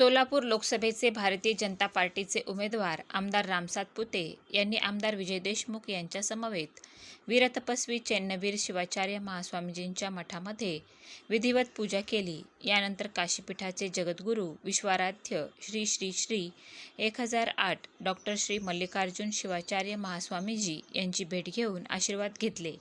सोलापूर लोकसभेचे भारतीय जनता पार्टीचे उमेदवार आमदार रामसात पुते यांनी आमदार विजय देशमुख यांच्यासमवेत वीरतपस्वी चेन्नवीर शिवाचार्य महास्वामीजींच्या मठामध्ये विधिवत पूजा केली. यानंतर काशीपीठाचे जगद्गुरू विश्वाराध्य श्री श्री श्री एक हजार आठ डॉक्टर श्री मल्लिकार्जुन शिवाचार्य महास्वामीजी यांची भेट घेऊन आशीर्वाद घेतले.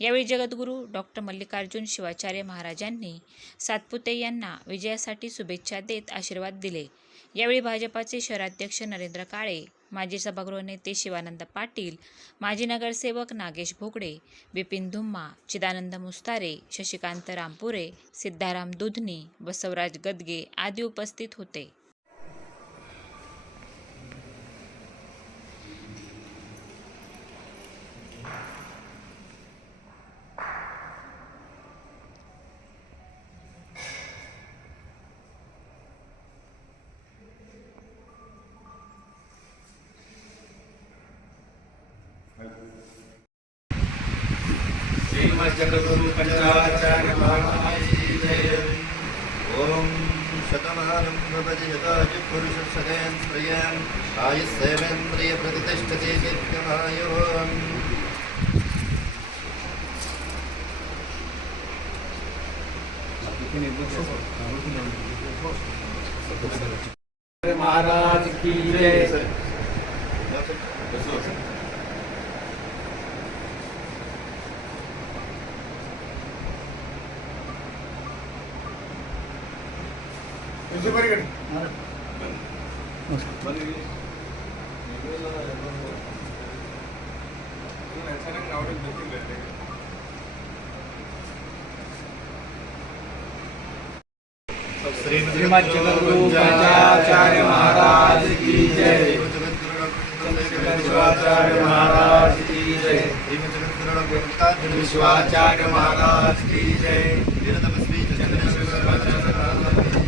यावेळी जगद्गुरू डॉक्टर मल्लिकार्जुन शिवाचार्य महाराजांनी सातपुते यांना विजयासाठी शुभेच्छा देत आशीर्वाद दिले. यावेळी भाजपाचे शहराध्यक्ष नरेंद्र काळे माजी सभागृह नेते शिवानंद पाटील माजी नगरसेवक नागेश भोगडे बिपिन धुम्मा चिदानंद मुस्तारे शशिकांत रामपुरे सिद्धाराम दुधनी बसवराज गदगे आदी उपस्थित होते. जगद्गुरु पंचाचार्य महाराज की जय ओम शतमानं भवति यदाजि पुरुष सदेन्द्रियम् आयुस्सेवेन्द्रिय प्रतिष्ठते नित्यमायुः महाराज की जय श्रीमद जगद्गुरु पंचाचार्य महाराज की जय शिवाचार्य महाराज की जय विश्वाचार्य महाराज की जय इच्छित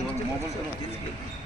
Móvil,